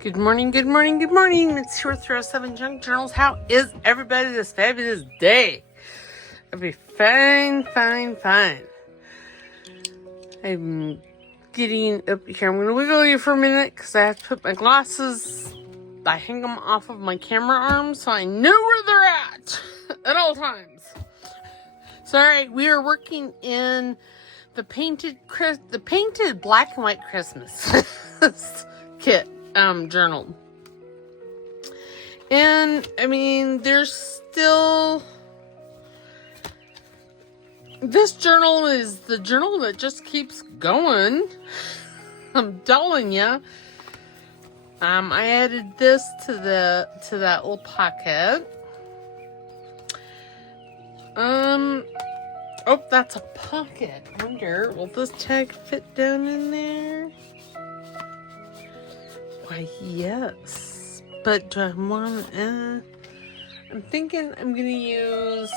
Good morning, good morning, good morning. It's here with 307 Junk Journals. How is everybody this fabulous day? I'll be fine. I'm getting up here. I'm going to wiggle you for a minute because I have to put my glasses. I hang them off of my camera arm so I know where they're at all times. So, all right, we are working in the painted black and white Christmas kit journal. And I mean, there's still, this journal is the journal that just keeps going. I'm telling you. I added this to that little pocket. Oh, that's a pocket. I wonder, will this tag fit down in there? Why, yes. But do I want, I'm thinking I'm going to use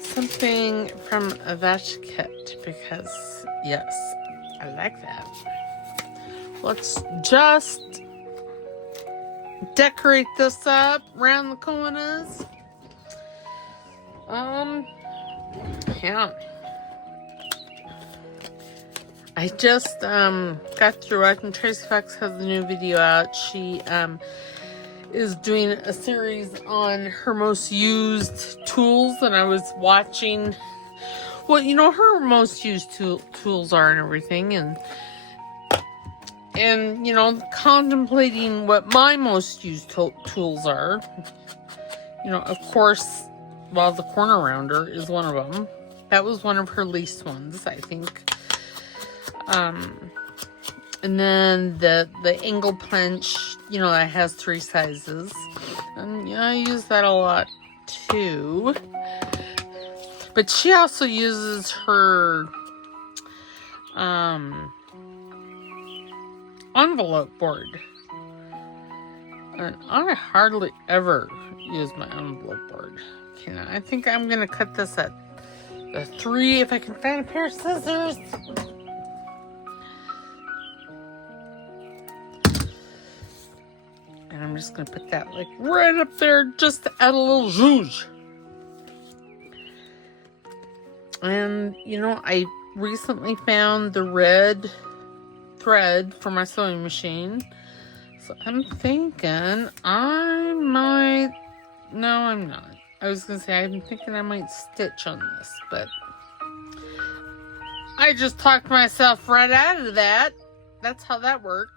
something from that kit because, yes, I like that. Let's just decorate this up around the corners. Yeah. I just got through it, and Tracy Fox has a new video out. She is doing a series on her most used tools, and I was watching what her most used tools are and everything, and contemplating what my most used tools are. Of course, the corner rounder is one of them. That was one of her least ones, I think. And then the angle punch, that has 3 sizes. And I use that a lot too. But she also uses her envelope board. And I hardly ever use my envelope board. Okay, I think I'm going to cut this at the 3 if I can find a pair of scissors. And I'm just going to put that right up there just to add a little zhuzh. And, I recently found the red thread for my sewing machine. So I'm thinking no, I'm not. I was going to say, I'm thinking I might stitch on this, but I just talked myself right out of that. That's how that worked.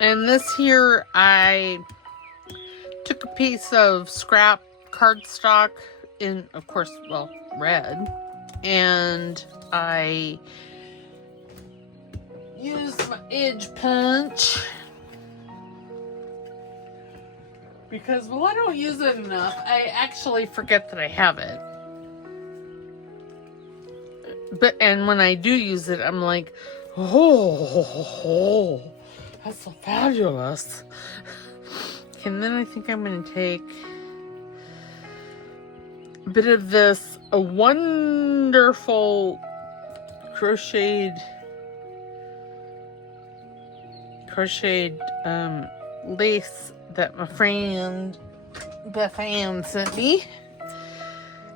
And this here, I took a piece of scrap cardstock in, of course, red. And I used my edge punch. Because, I don't use it enough. I actually forget that I have it. And when I do use it, I'm like, oh, that's so fabulous. And then I think I'm going to take a bit of this, a wonderful crocheted lace that my friend Beth Ann sent me,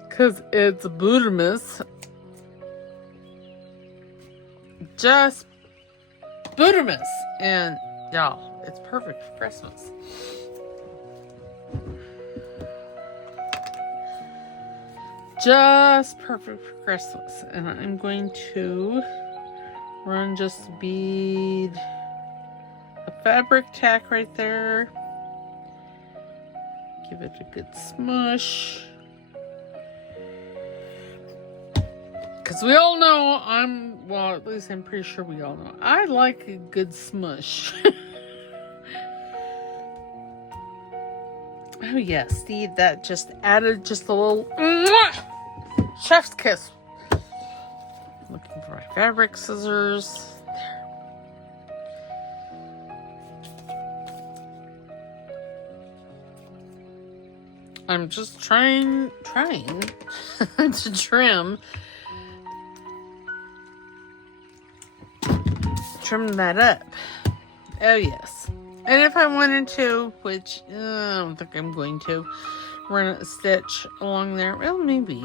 because it's Budamus. Just Budamus. And y'all, it's perfect for Christmas. Just perfect for Christmas. And I'm going to run just a bead of fabric tack right there. Give it a good smush. Because we all know at least I'm pretty sure we all know, I like a good smush. Oh yeah, see, that just added just a little chef's kiss. Looking for my fabric scissors. I'm just trying to trim trim that up. Oh, yes. And if I wanted to, which I don't think I'm going to, run a stitch along there. Well, maybe.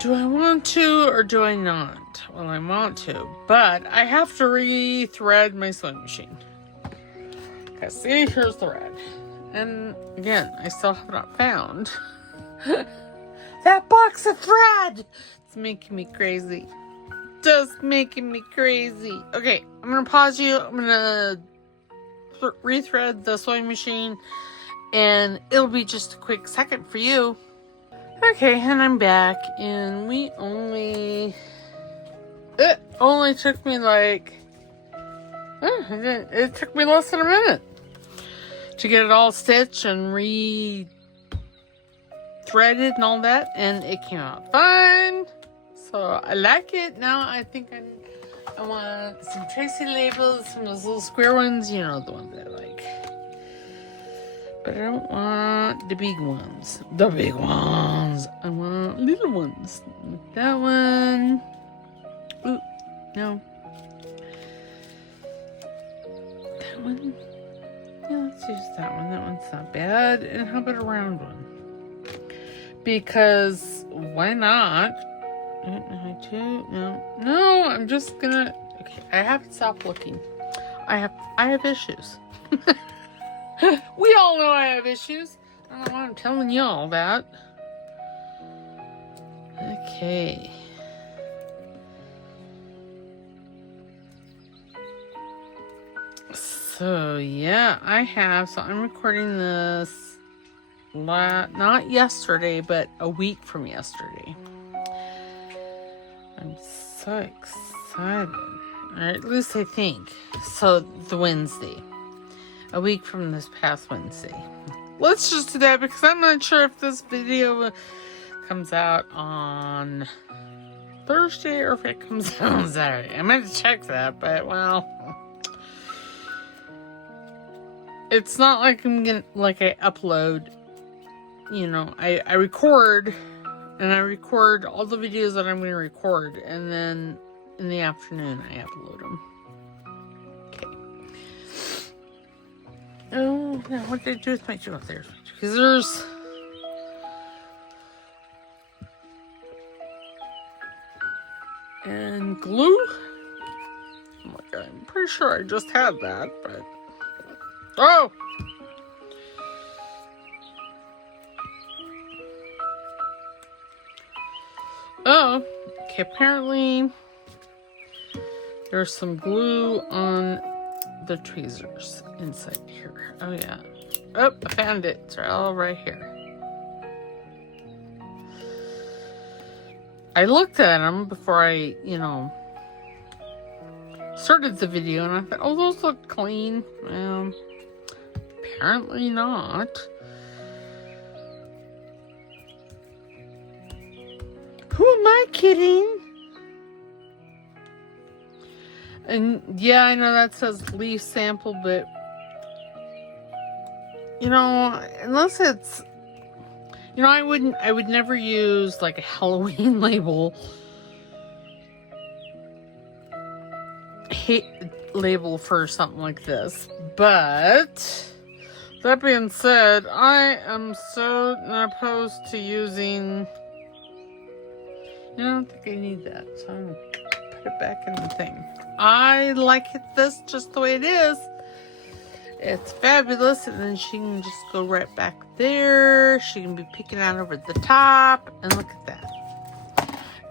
Do I want to or do I not? Well, I want to, but I have to re-thread my sewing machine. Okay, see, here's the red. And again, I still have not found that box of thread. It's making me crazy. Just making me crazy. Okay, I'm gonna pause you. I'm gonna rethread the sewing machine, and it'll be just a quick second for you. Okay, and I'm back, and it only took me like, it took me less than a minute to get it all stitched and re-threaded and all that, and it came out fine. So I like it. Now I think I want some Tracy labels, some of those little square ones, you know, the ones that I like. But I don't want the big ones. The big ones. I want little ones. That one. Ooh, no. That one. Yeah, let's use that one. That one's not bad. And how about a round one? Because why not? No, I'm just gonna. Okay, I have to stop looking. I have issues. We all know I have issues. I don't know why I'm telling y'all that. Okay. So yeah, so I'm recording this not yesterday, but a week from yesterday. I'm so excited. Or at least I think. So the Wednesday. A week from this past Wednesday. Let's just do that because I'm not sure if this video comes out on Thursday or if it comes out on Saturday. I meant to check that, but well, it's not like I'm gonna I upload. You know, I record, and I record all the videos that I'm gonna record, and then in the afternoon I upload them. Oh, now what did I do with my two? There's my tweezers. And glue. Oh my god, I'm pretty sure I just had that, but. Oh! Oh, okay, apparently there's some glue on the tweezers inside here. Oh yeah. Oh, I found it. It's all right here. I looked at them before I, started the video, and I thought, oh, those look clean. Well, apparently not. Who am I kidding? And yeah, I know that says leaf sample, but unless it's, I would never use like a Halloween label for something like this. But that being said, I am so not opposed to using. I don't think I need that, so I'm gonna put it back in the thing. I like this just the way it is. It's fabulous, and then she can just go right back there. She can be peeking out over the top, and look at that.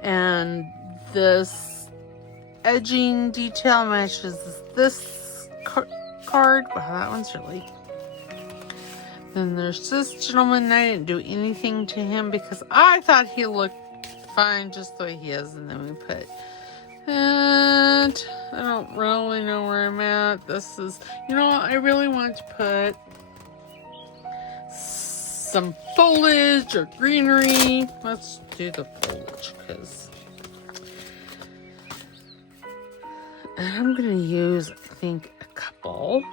And this edging detail matches this card. Wow, that one's really. Then there's this gentleman. I didn't do anything to him because I thought he looked fine just the way he is. And then we put, and I don't really know where I'm at. This is, I really want to put some foliage or greenery. Let's do the foliage because I'm going to use, I think, a couple.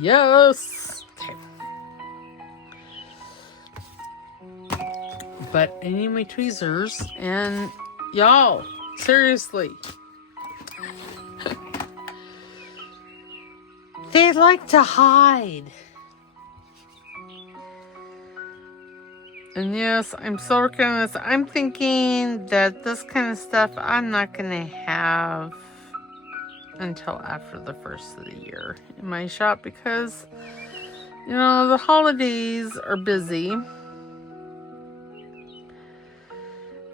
Yes. Okay. But I need my tweezers, and y'all, Seriously. They like to hide. And yes, I'm still working on this. I'm thinking that this kind of stuff I'm not going to have until after the first of the year in my shop because, you know, the holidays are busy.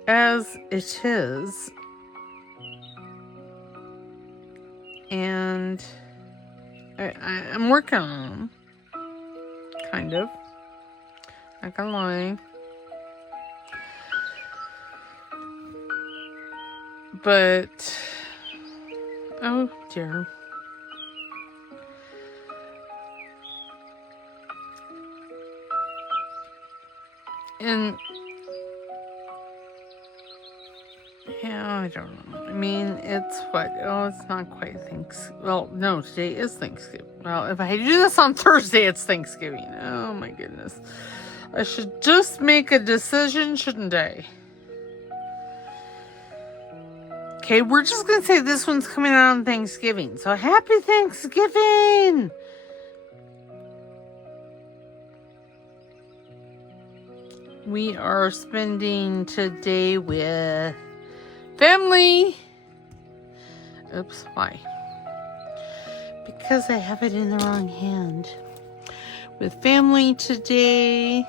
As it is. And I'm working on them. Kind of. Not gonna lie. But, oh dear. And, yeah, I don't know. I mean, it's what? Oh, it's not quite Thanksgiving. Well, no, today is Thanksgiving. Well, if I do this on Thursday, it's Thanksgiving. Oh my goodness. I should just make a decision, shouldn't I? Okay, we're just going to say this one's coming out on Thanksgiving. So happy Thanksgiving! We are spending today with family. Oops, why? Because I have it in the wrong hand. With family today.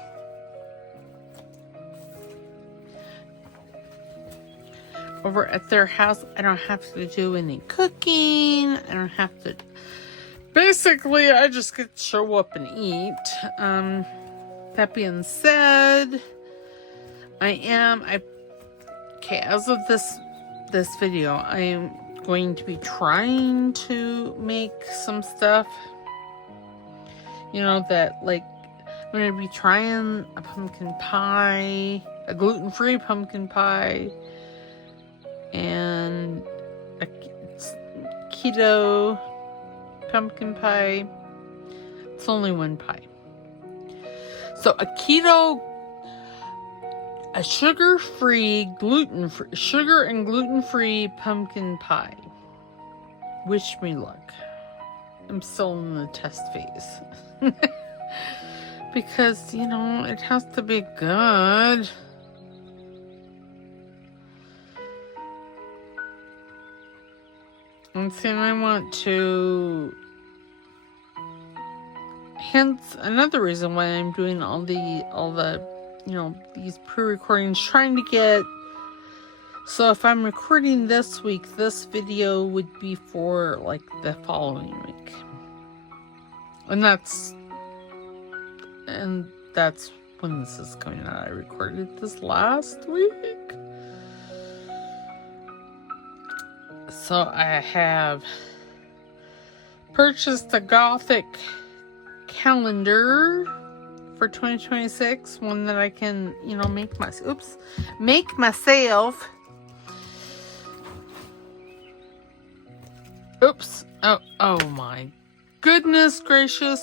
Over at their house, I don't have to do any cooking. I don't have to. Basically, I just get to show up and eat. That being said, okay, as of this video, I am going to be trying to make some stuff. You know, that, like, I'm going to be trying a pumpkin pie, a gluten-free pumpkin pie, and a keto pumpkin pie. It's only one pie. So a sugar-free, gluten-free, sugar and gluten-free pumpkin pie. Wish me luck. I'm still in the test phase. Because, you know, it has to be good. And see, I want to... Hence, another reason why I'm doing all the, you know, these pre-recordings, trying to get... So if I'm recording this week, this video would be for, like, the following week. And that's when this is coming out. I recorded this last week. So I have purchased a Gothic calendar for 2026, one that I can, you know, make myself. Oops. Oh my goodness gracious.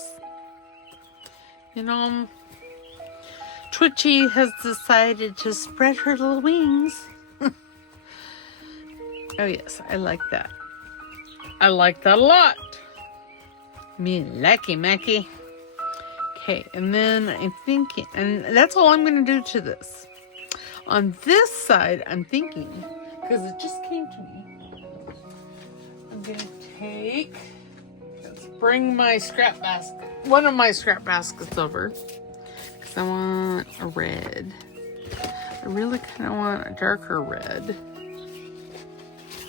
You know, Twitchy has decided to spread her little wings. Oh yes, I like that. I like that a lot. Me lucky Mackie. Okay, and then I'm thinking, and that's all I'm going to do to this. On this side, I'm thinking, because it just came to me, I'm going to let's bring my scrap basket, one of my scrap baskets over, because I want a red. I really kind of want a darker red.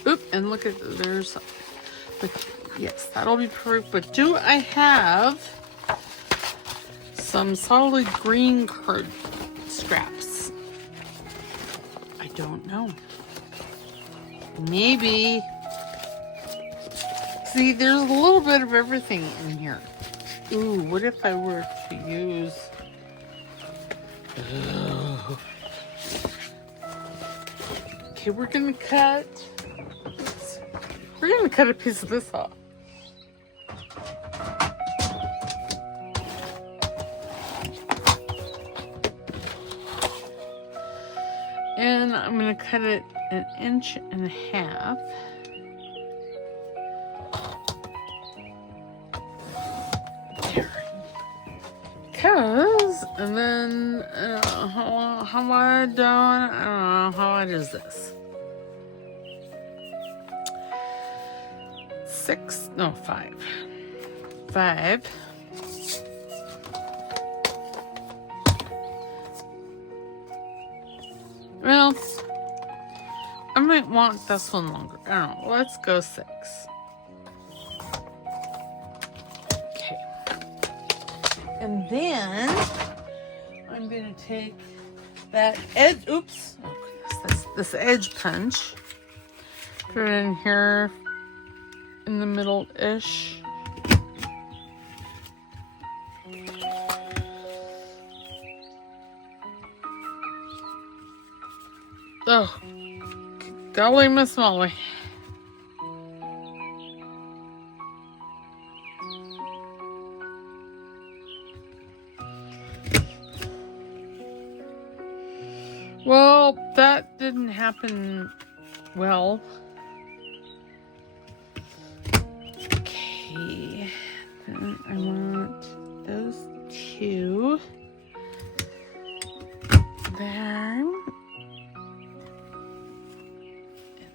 Oop, and look at, there's, but yes, that'll be perfect. But do I have some solid green card scraps? I don't know. Maybe. See, there's a little bit of everything in here. Ooh, what if I were to use... Ugh. Okay, we're gonna cut... We're going to cut a piece of this off. And I'm going to cut it 1.5 there. Because, and then, how am I doing? I don't know. How wide is this? 6, no, 5. 5. Well, I might want this one longer. I don't know. Let's go 6. Okay. And then I'm going to take that edge. Oops. Oh, goodness. This edge punch. Put it in here in the middle-ish. Oh, golly, Miss Molly. Well, that didn't happen well. Okay, then I want those 2 there.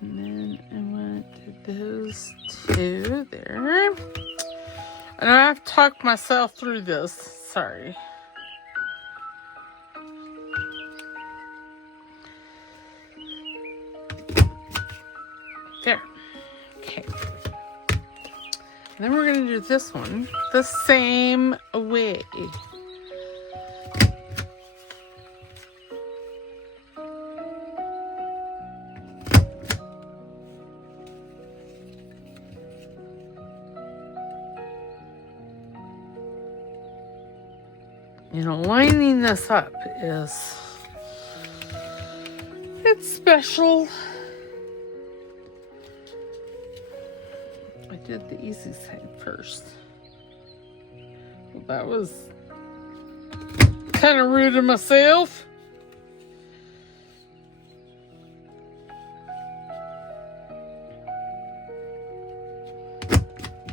And then I want those 2 there. And I have to talk myself through this. Sorry. There. Okay. And then we're going to do this one the same way. You know, lining this up it's special. I did the easy side first. Well, that was kind of rude of myself.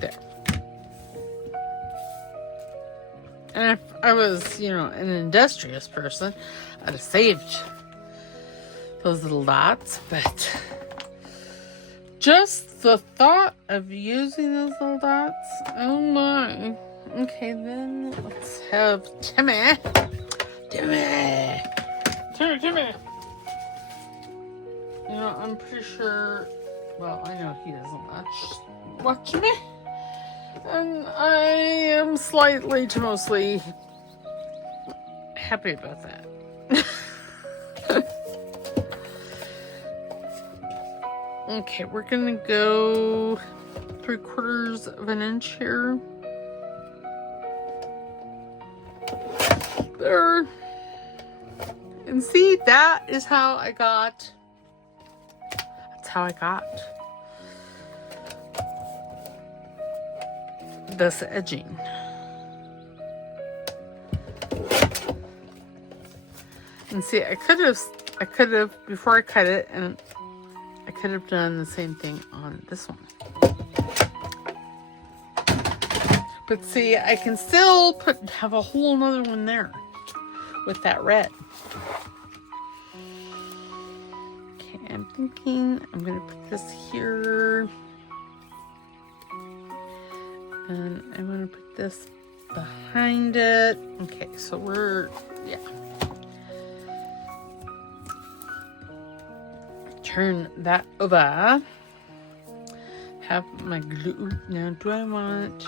There. And if I was, you know, an industrious person, I'd have saved those little dots, but just the thought of using those little dots, oh my. Okay, then let's have Timmy. Timmy. You know, I'm pretty sure, well, I know he doesn't watch me. And I am slightly to mostly happy about that. Okay, we're gonna go 3/4 of an inch here. There. And see, that's how I got this edging. And see, I could have before I cut it, and I could have done the same thing on this one. But see, I can still have a whole nother one there with that red. Okay, I'm thinking I'm gonna put this here. And I'm gonna put this behind it. Okay, so yeah. Turn that over. Have my glue. Now, do I want...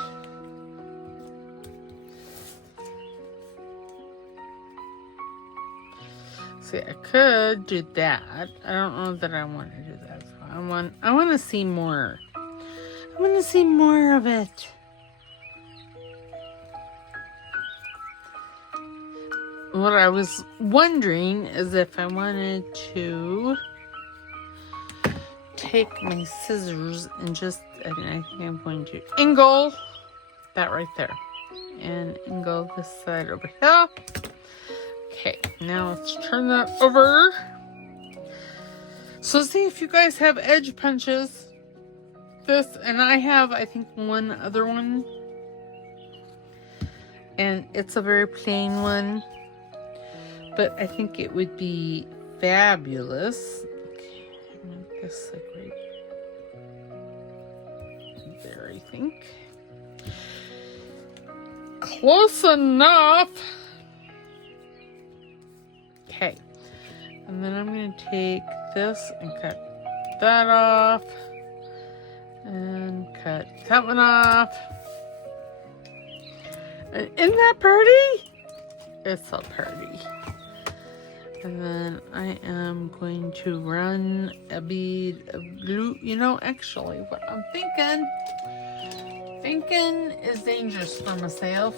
See, I could do that. I don't know that I want to do that. So I want to see more. I want to see more of it. What I was wondering is if I wanted to take my scissors and just, and I think I'm going to angle that right there. And angle this side over here. Okay, now let's turn that over. So see if you guys have edge punches. This, and I have, I think, one other one. And it's a very plain one. But I think it would be fabulous. Okay, make this like right there, I think. Close enough. Okay. And then I'm going to take this and cut that off. And cut that one off. And isn't that pretty? It's a pretty. And then I am going to run a bead of glue. You know, actually, what I'm thinking is dangerous for myself.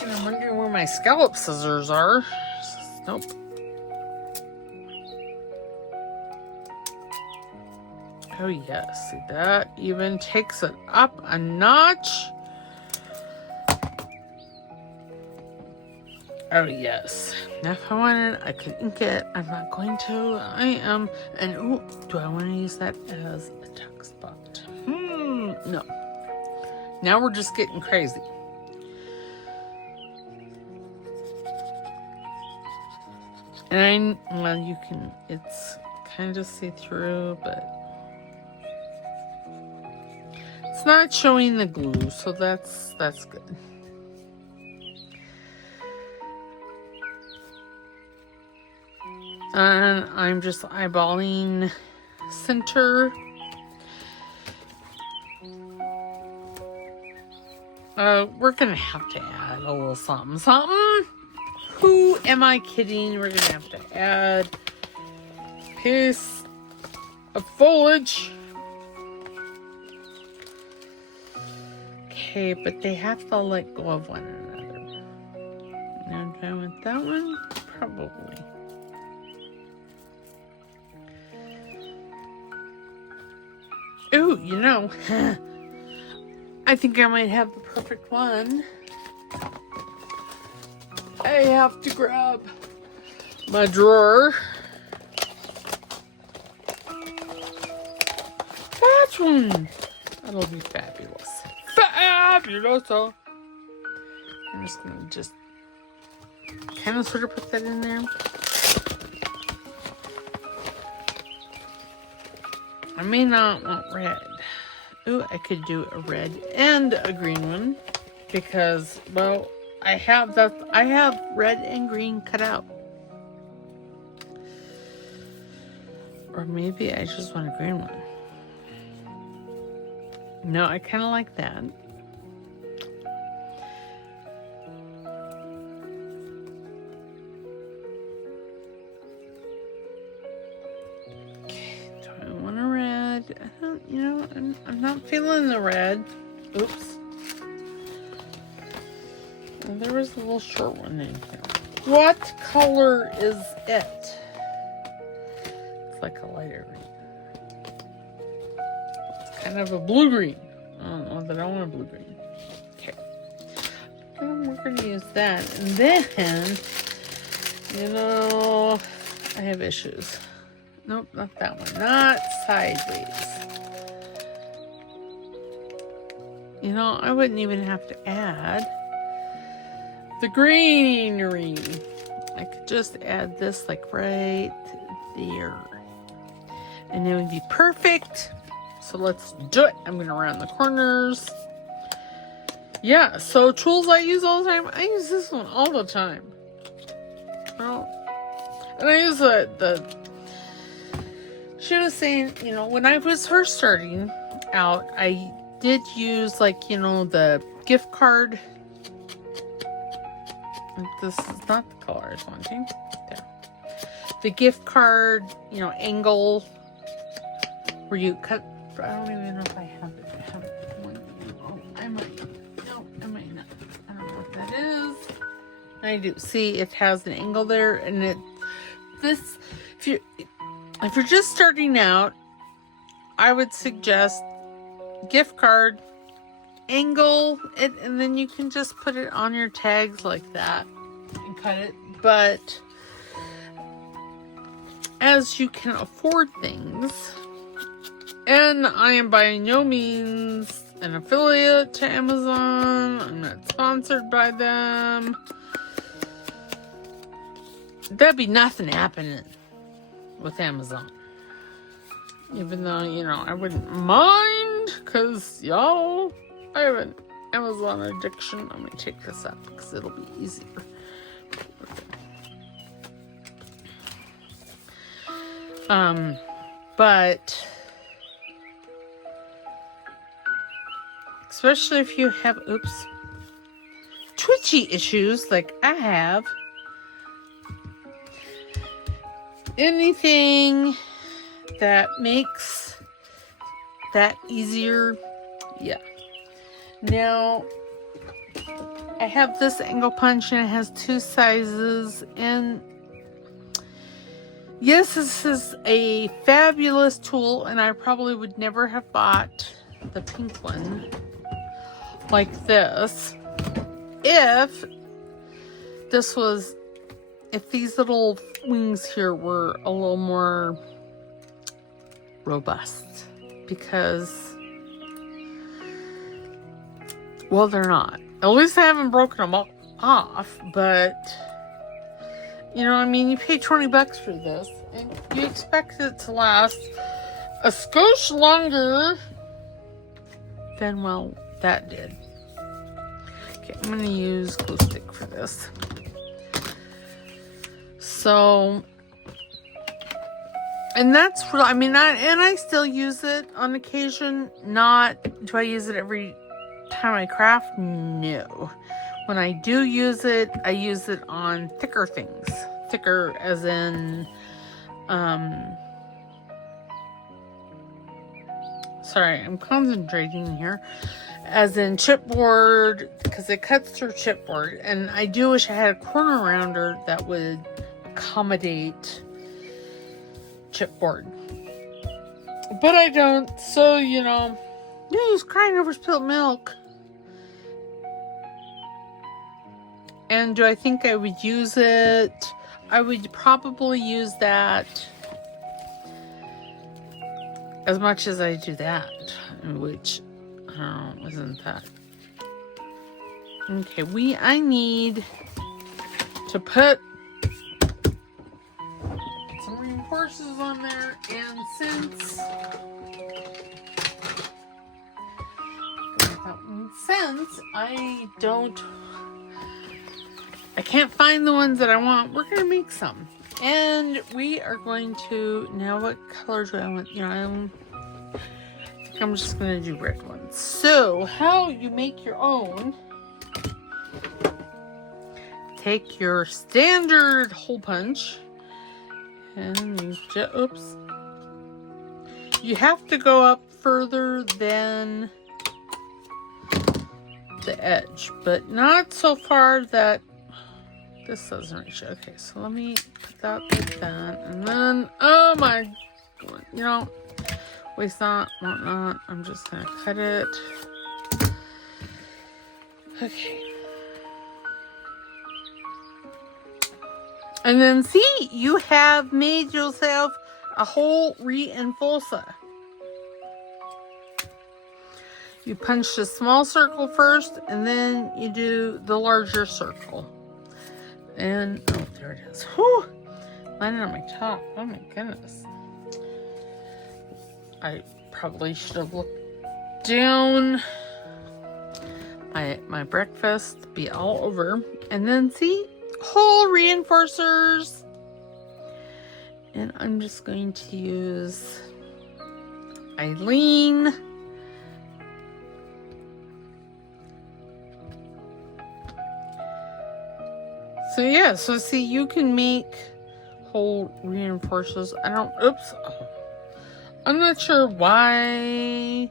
I'm wondering where my scallop scissors are. Nope. Oh yes, see that even takes it up a notch. Oh yes. Now if I wanted, I could ink it. I'm not going to. I am. And ooh, do I want to use that as a tuck spot? No. Now we're just getting crazy. And well, you can. It's kind of see through, but it's not showing the glue, so that's good. And I'm just eyeballing center. We're gonna have to add a little something. Who am I kidding? We're gonna have to add a piece of foliage. Okay, but they have to let go of one another. Now, do I want that one? Probably. Ooh, you know, I think I might have the perfect one. I have to grab my drawer. That one! That'll be fabulous. Fabulous! I'm just gonna kind of sort of put that in there. I may not want red. Ooh, I could do a red and a green one because, well, I have red and green cut out. Or maybe I just want a green one. No, I kind of like that. I'm not feeling the red. Oops. Well, there was a little short one in here. What color is it? It's like a lighter green. It's kind of a blue-green. I don't know that I want a blue-green. Okay. We're going to use that. And then, you know, I have issues. Nope, not that one. Not sideways. You know, I wouldn't even have to add the greenery. I could just add this like right there. And it would be perfect. So let's do it. I'm going to round the corners. Yeah, so tools I use all the time. I use this one all the time. Well, and I use she was saying, you know, when I was first starting out, I did use, like, you know, the gift card. This is not the color I was wanting. There. The gift card, you know, angle where you cut. I don't even know if I have it. I have one. Oh, I might. No, I might not. I don't know what that is. I do. See, it has an angle there, and if you're just starting out, I would suggest gift card, angle it, and then you can just put it on your tags like that and cut it. But as you can afford things, and I am by no means an affiliate to Amazon, I'm not sponsored by them, there'd be nothing happening with Amazon. Even though, you know, I wouldn't mind, because, y'all, I have an Amazon addiction. I'm going to take this up because it'll be easier. But especially if you have, twitchy issues like I have, anything that makes that easier, yeah. Now, I have this angle punch and it has 2 sizes, and yes, this is a fabulous tool, and I probably would never have bought the pink one like this if these little wings here were a little more robust, because, well, they're not. At least I haven't broken them off, but, you know, I mean, you pay $20 for this, and you expect it to last a skosh longer than, well, that did. Okay, I'm going to use glue stick for this. So, and that's what I mean. I still use it on occasion. Not, do I use it every time I craft? No. When I do use it, I use it on thicker things. Thicker as in, sorry, I'm concentrating here. As in chipboard, because it cuts through chipboard. And I do wish I had a corner rounder that would accommodate chipboard. But I don't, so, you know, he's crying over spilled milk. And do I think I would use it? I would probably use that as much as I do that, which, I don't know, isn't that? Okay, I need to put some reinforcers on there, and since I can't find the ones that I want, we're gonna make some. And we are going to, now what color do I want? You know, I think I'm just gonna do red ones. So, how you make your own, take your standard hole punch, and you have to go up further than the edge, but not so far that this doesn't reach. Okay, so let me put that like that, and then, oh my, you know, waste not, want not, I'm just gonna cut it. Okay. And then see, you have made yourself a whole reinforcer. You punch the small circle first, and then you do the larger circle. And, oh, there it is. Whew! Landed on my top. Oh my goodness. I probably should have looked down. My breakfast be all over. And then see, whole reinforcers. And I'm just going to use Eileen. So yeah, so see, you can make whole reinforcers. I'm not sure why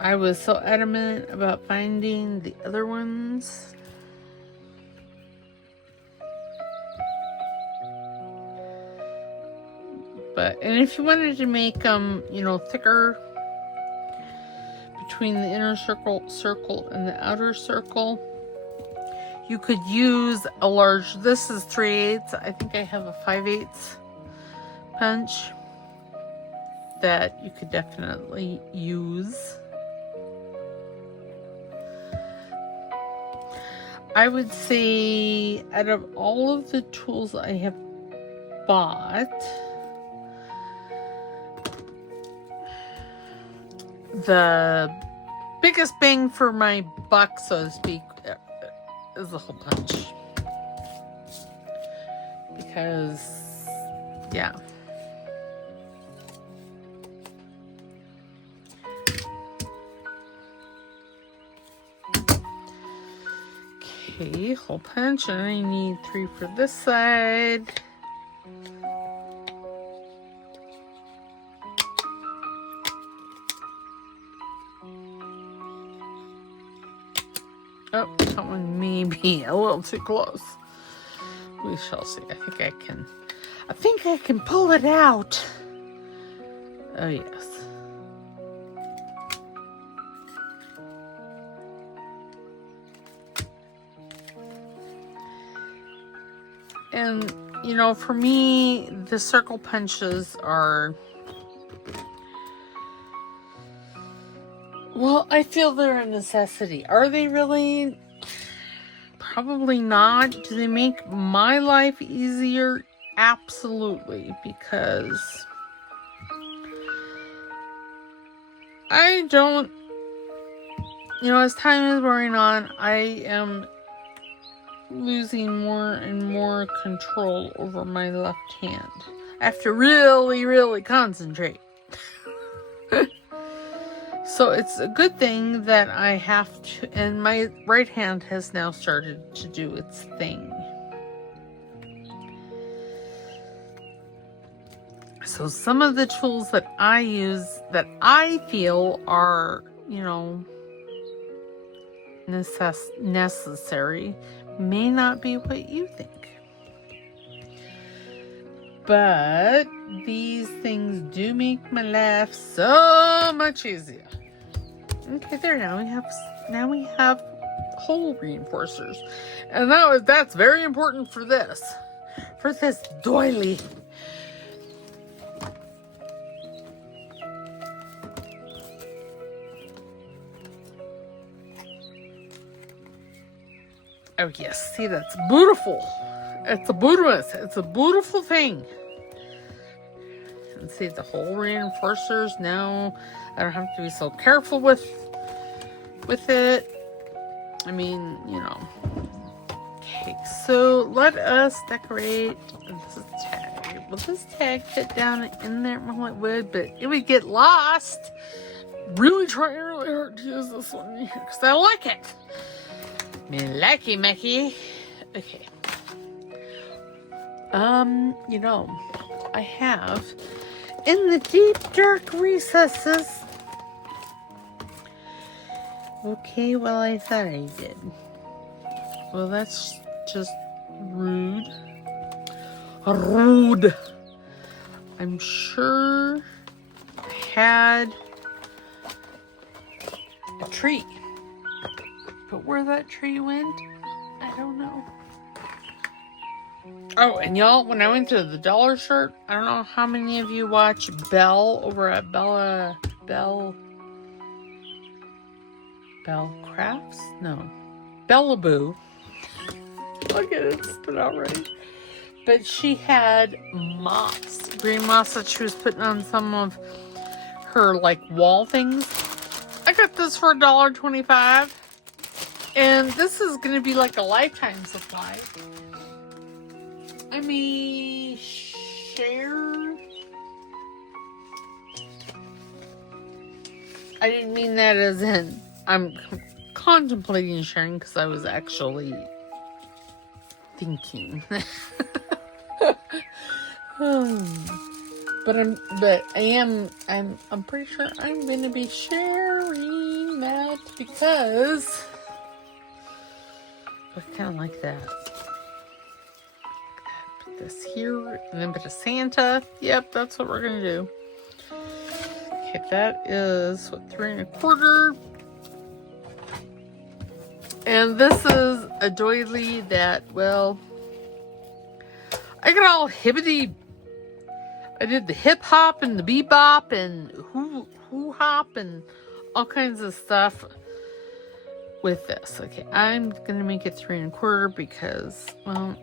I was so adamant about finding the other ones. But, and if you wanted to make them, you know, thicker between the inner circle and the outer circle, You could use a large, this is 3/8. I think I have a 5/8 punch that you could definitely use. I would say out of all of the tools I have bought, the biggest bang for my buck, so to speak, is the hole punch. Because, yeah. Okay, hole punch, and I need 3 for this side. Oh, that one may be a little too close. We shall see. I think I can pull it out. Oh, yes. And, you know, for me, the circle punches are, well, I feel they're a necessity. Are they really? Probably not. Do they make my life easier? Absolutely, because I don't, you know, as time is wearing on, I am losing more and more control over my left hand. I have to really, really concentrate. So it's a good thing that I have to, and my right hand has now started to do its thing. So some of the tools that I use that I feel are, you know, necessary may not be what you think. But these things do make my life so much easier. Okay, there, now we have hole reinforcers. And that's very important for this doily. Oh yes, see, that's beautiful. It's a beautiful thing. And see the hole reinforcers now. I don't have to be so careful with it. I mean, you know. Okay, so let us decorate this tag. Will this tag fit down in there? Well, it would, but it would get lost. Really trying really hard to use this one here because I like it. Me Mickey. Okay. You know, I have in the deep dark recesses. Okay, well, I thought I did. Well, that's just rude. Rude. I'm sure I had a tree. But where that tree went, I don't know. Oh, and y'all, when I went to the dollar store, I don't know how many of you watch Belle over at Bell Crafts? No. Bellaboo. Look at it, it's been already. But she had moss, green moss that she was putting on some of her, like, wall things. I got this for $1.25. And this is going to be like a lifetime supply. I may share. I didn't mean that as in I'm contemplating sharing because I was actually thinking. But I'm pretty sure I'm going to be sharing that because I kind of like that. Put this here and then put a Santa. Yep, that's what we're going to do. Okay, that is what, 3 1/4. And this is a doily that, well, I got all hibbity. I did the hip hop and the bebop and hoo hop and all kinds of stuff with this. Okay, I'm gonna make it 3 1/4 because, well,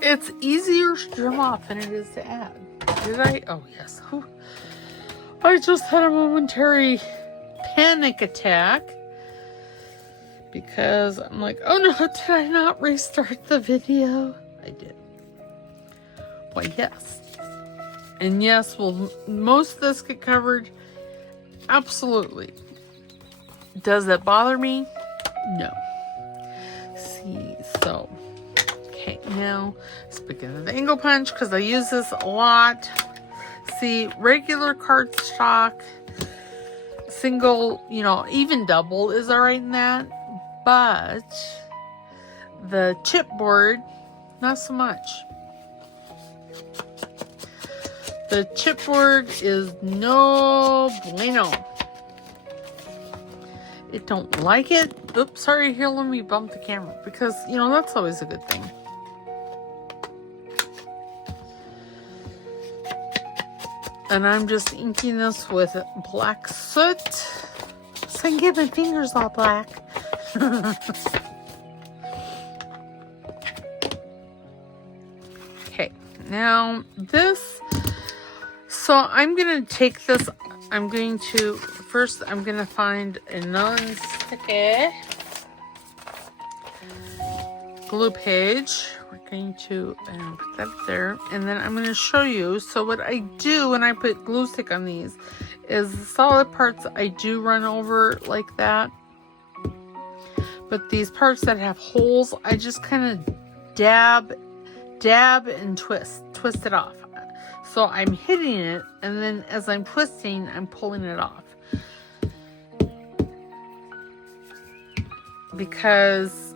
it's easier to trim off than it is to add. Did I? Oh yes. Whew. I just had a momentary panic attack because I'm like, oh no, did I not restart the video? I did. Why, yes. And yes, will most of this get covered? Absolutely. Does that bother me? No. See, so, okay, now, speaking of the angle punch, because I use this a lot. See, regular cardstock, single, you know, even double is alright in that, but the chipboard, not so much. The chipboard is no bueno. It don't like it. Oops, sorry, here, let me bump the camera, because, you know, that's always a good thing. And I'm just inking this with black soot, so I can get my fingers all black. Okay, now this, so I'm going to take this, I'm going to find a non-sticky glue page. We're going to put that up there, and then I'm going to show you. So what I do when I put glue stick on these is the solid parts I do run over like that, but these parts that have holes, I just kind of dab and twist it off. So I'm hitting it, and then as I'm twisting, I'm pulling it off. Because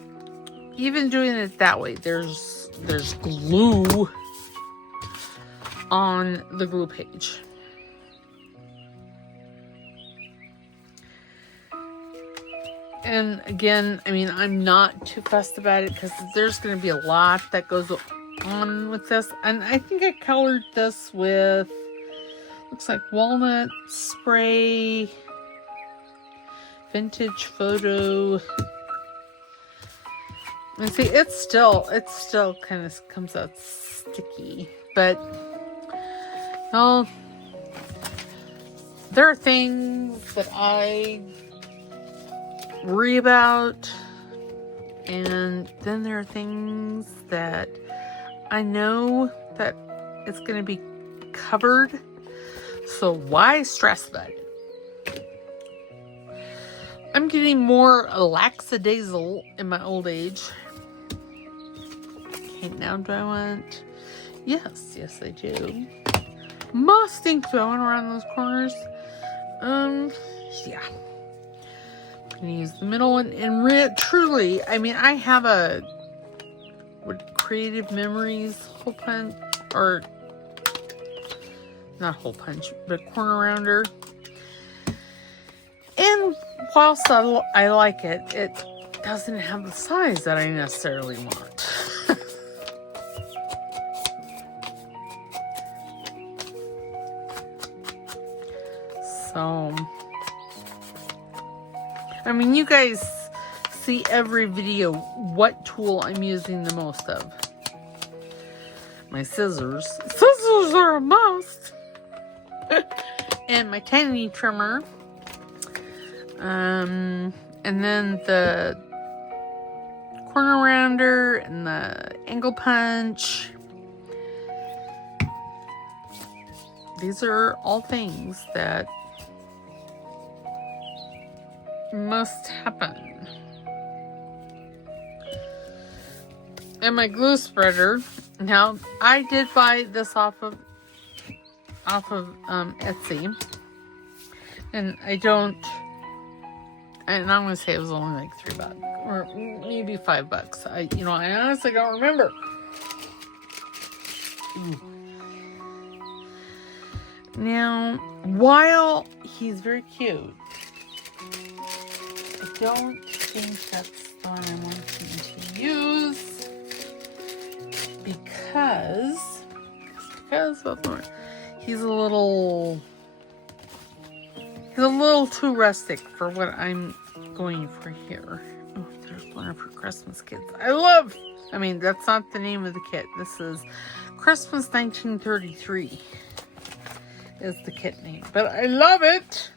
even doing it that way, there's glue on the glue page. And again, I mean, I'm not too fussed about it because there's going to be a lot that goes on with this. And I think I colored this with, looks like walnut spray, vintage photo. And see, it still kind of comes out sticky, but well, there are things that I worry about, and then there are things that I know that it's going to be covered, so why stress about it? I'm getting more lackadaisical in my old age. Okay, now do I want... Yes, I do. Must ink going around those corners. Yeah. I'm going to use the middle one. And truly, I mean, I have a... Creative Memories hole punch, or... Not hole punch, but corner rounder. And whilst I like it, it doesn't have the size that I necessarily want. So, I mean, you guys see every video what tool I'm using the most of. My scissors. Scissors are a must. And my tiny trimmer. And then the corner rounder and the angle punch. These are all things that must happen. And my glue spreader. Now, I did buy this off of Etsy. And and I'm going to say it was only like $3 or maybe $5. I honestly don't remember. Ooh. Now, while he's very cute, I don't think that's the one I want to use because he's a little too rustic for what I'm going for here. Oh, there's one for Christmas kids. That's not the name of the kit. This is Christmas 1933 is the kit name. But I love it.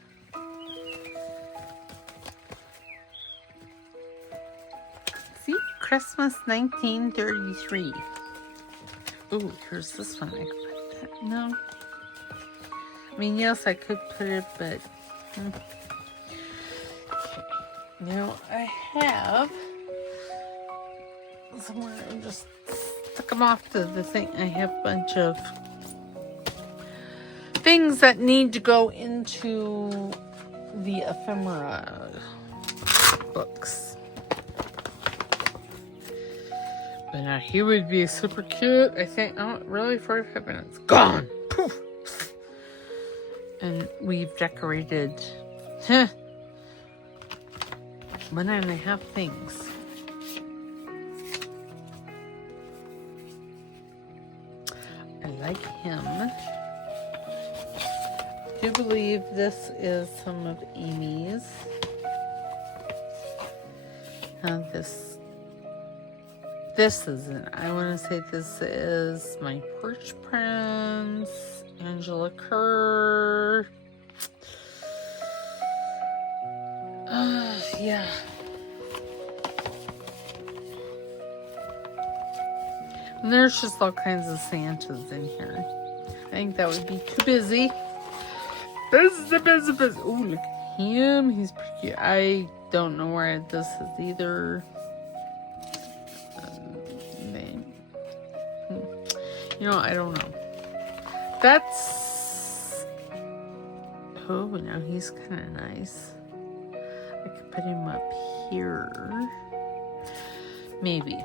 See? Christmas 1933. Ooh, here's this one. I could put that. No. Yes, I could put it, but... Okay. Now I have... somewhere I just stuck them off the thing. I have a bunch of things that need to go into the ephemera books. But now he would be super cute. I think, really 45 minutes. Gone! Poof! And we've decorated 1.5 things. I like him. I do believe this is some of Amy's. This isn't. I want to say this is my Porch Prince, Angela Kerr. Yeah. And there's just all kinds of Santas in here. I think that would be too busy. Busy. Oh, look at him. He's pretty cute. I don't know where this is either. I don't know. That's... Oh, now he's kind of nice. I could put him up here. Maybe.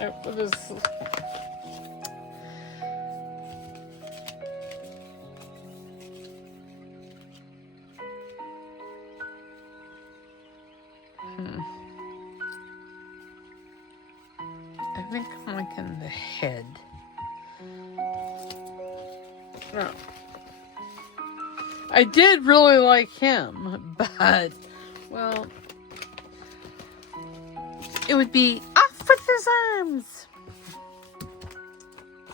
Oh, what is this? I think I'm liking the head. No. I did really like him, but, well, it would be off with his arms.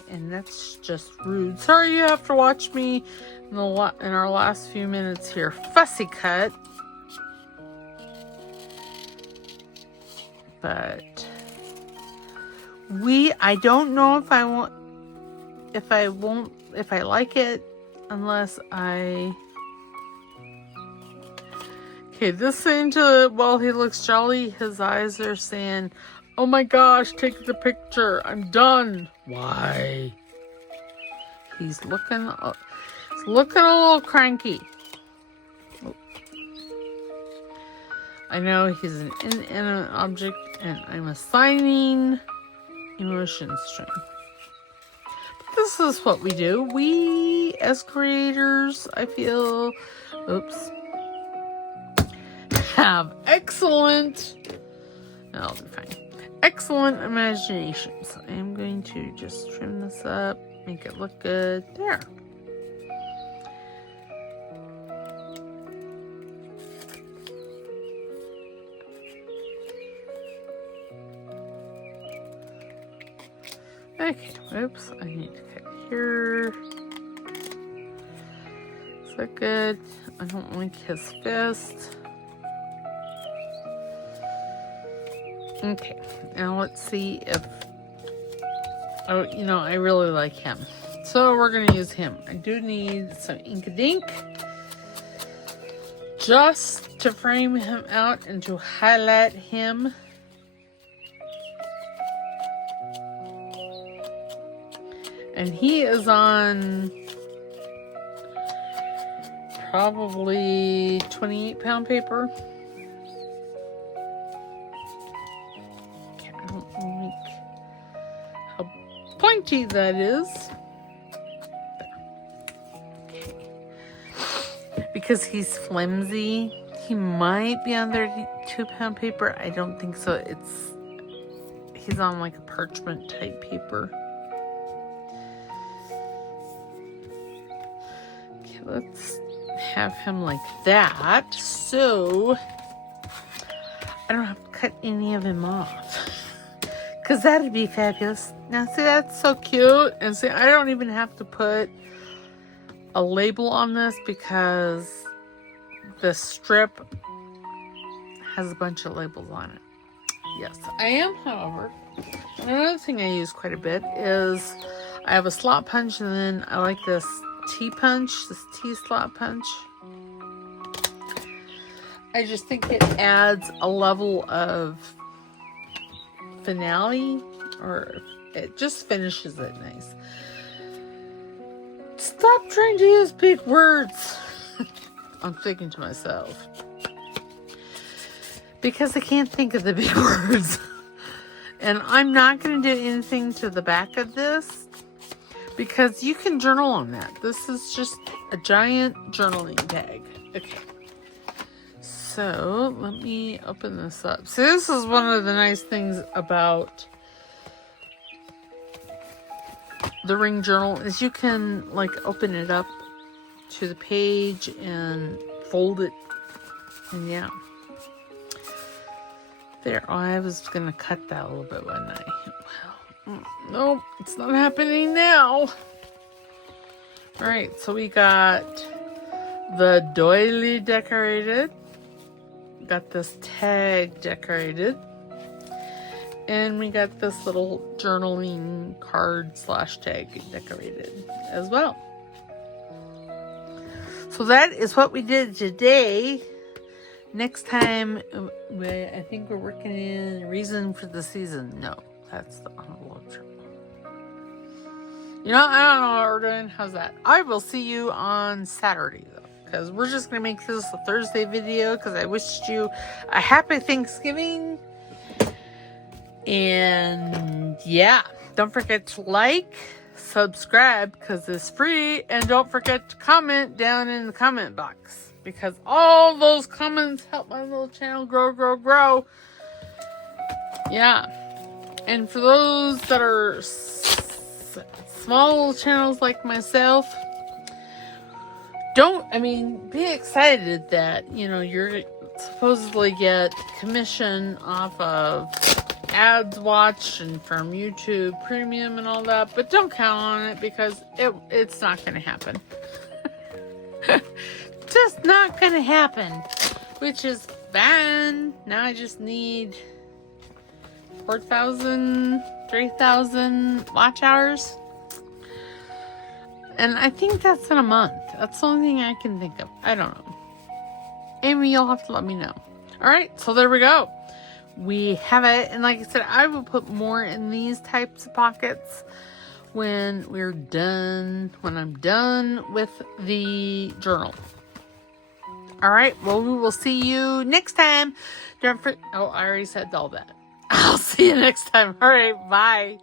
And that's just rude. Sorry you have to watch me in our last few minutes here. Fussy cut. But I don't know if I like it unless I... Okay, this Santa, while he looks jolly, his eyes are saying, oh my gosh, take the picture. I'm done. Why? He's looking a little cranky. Oh. I know he's an inanimate object and I'm assigning emotion string. But this is what we do. We, as creators, I feel, have excellent, I'll be fine. Excellent imagination. So I'm going to just trim this up, make it look good. There. Okay, oops, I need to cut here. Is that good? I don't like his fist. Okay, now let's see if... Oh, I really like him. So we're going to use him. I do need some ink just to frame him out and to highlight him. And he is on probably 28-pound paper. Okay, I don't like how pointy that is. because he's flimsy. He might be on 32-pound paper. I don't think so. He's on like a parchment type paper. Okay, let's have him like that. So I don't have to cut any of him off. Because that'd be fabulous. Now see, that's so cute. And see, I don't even have to put a label on this because the strip has a bunch of labels on it. Yes, I am, however. Another thing I use quite a bit is I have a slot punch, and then I like this T-punch, this T-slot punch. I just think it adds a level of finale, or it just finishes it nice. Stop trying to use big words. I'm thinking to myself. Because I can't think of the big words. And I'm not going to do anything to the back of this, because you can journal on that. This is just a giant journaling bag. Okay. So, let me open this up. So, this is one of the nice things about the ring journal is you can like open it up to the page and fold it. And yeah. There, oh, I was going to cut that a little bit, wasn't I? Well, nope, it's not happening now. Alright, so we got the doily decorated. Got this tag decorated. And we got this little journaling card / tag decorated as well. So that is what we did today. Next time, I think we're working in Reason for the Season. No, that's the envelope journal. You know, I don't know what we're doing. How's that? I will see you on Saturday, though. Because we're just going to make this a Thursday video. Because I wished you a happy Thanksgiving. And yeah, don't forget to like, subscribe, because it's free. And don't forget to comment down in the comment box. Because all those comments help my little channel grow. Yeah. And for those that are small little channels like myself, be excited that, you're supposedly get commission off of ads watched and from YouTube Premium and all that. But don't count on it, because it's not going to happen. Just not gonna happen, which is fine. Now I just need 4,000, 3,000 watch hours, and I think that's in a month. That's the only thing I can think of. I don't know. Amy, you'll have to let me know. All right, so there we go. We have it, and like I said, I will put more in these types of pockets when I'm done with the journal. All right, well, we will see you next time. I already said all that. I'll see you next time. All right, bye.